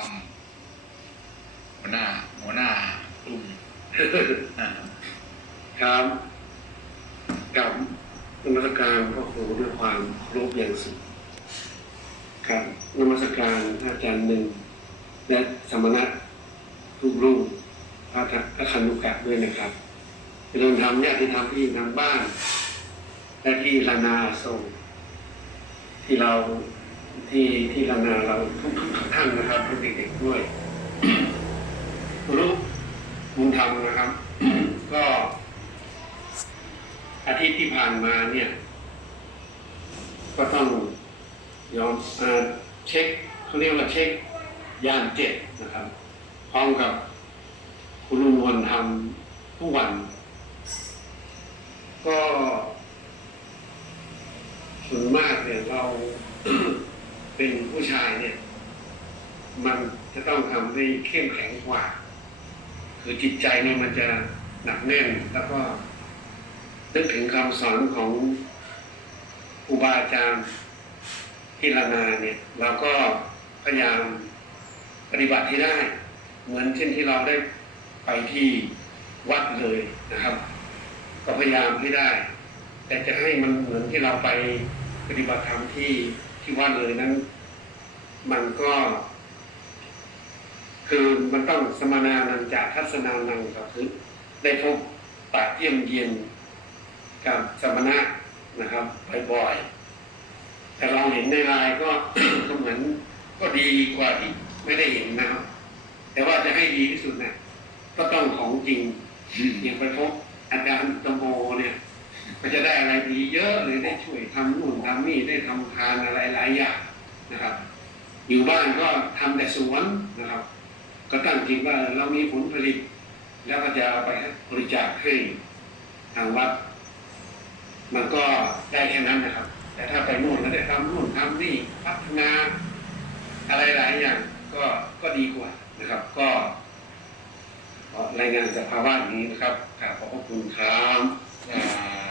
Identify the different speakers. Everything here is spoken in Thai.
Speaker 1: ความหัวหน้า หัวหน้ากลุ่ม
Speaker 2: ครับกับนมัสการพระครูด้วยความเคารพอย่างสูงครับนมัสการพระอาจารย์หนึ่งและสมณะรูปรุ่งพระพระคันุกะด้วยนะครับเป็นเรื่องทำญาติธรรมที่ทางบ้าน และที่ลานาส่งที่เรา ที่ที่ลานาเราทุกทุกท่านนะครับทุกเด็กๆด้วยคุณลูกบุญธรรมนะครับ ก็อาทิตย์ที่ผ่านมาเนี่ย ก็ต้องยอมเช็คเขาเรียกว่าเช็คย่านเจ็ดนะครับ พร้อมกับคุณลุงวลทำทุกวัน ก็ส่วนมากเนี่ยเรา เป็นผู้ชายเนี่ย มันจะต้องทำให้เข้มแข็งกว่า คือจิตใจเนี่ยมันจะหนักแน่นแล้วก็นึกถึงคำสอนของครูบาอาจารย์ที่ลานาเนี่ยเราก็พยายามปฏิบัติให้ได้ เหมือนเช่นที่เราได้ไปที่วัดเลยนะครับ ก็พยายามให้ได้ แต่จะให้มันเหมือนที่เราไปปฏิบัติธรรมที่ ที่วัดเลยนั้น มันก็ คือมันต้องสมานานันจากทัศนานังก็คือได้พบปะเยี่ยมเยียนกับสมณะนะครับบ่อยๆแต่เราเห็นในไลน์ก็ก็เหมือนก็ดีกว่าที่ไม่ได้เห็นนะครับ แต่ว่าจะให้ดีที่สุดเนี่ยก็ต้องของจริงอย่างไปพบอาจารย์ตโมเนี่ย ดีเยอะเลยได้ช่วยทำนู่นทำนี่ได้ทำทานอะไรหลายอย่างนะครับ อยู่บ้านก็ทำแต่สวนนะครับ ก็ตั้งจิตว่าเรามีผลผลิต แล้วก็จะเอาไปบริจาคให้ทางวัด มันก็ได้แค่นั้นนะครับ แต่ถ้าไปนู่นแล้วได้ทำนู่นทำนี่พัฒนาอะไรหลายอย่างก็ก็ดีกว่านะครับ ก็รายงานสภาวะว่านี้นะครับขอบพระคุณครับ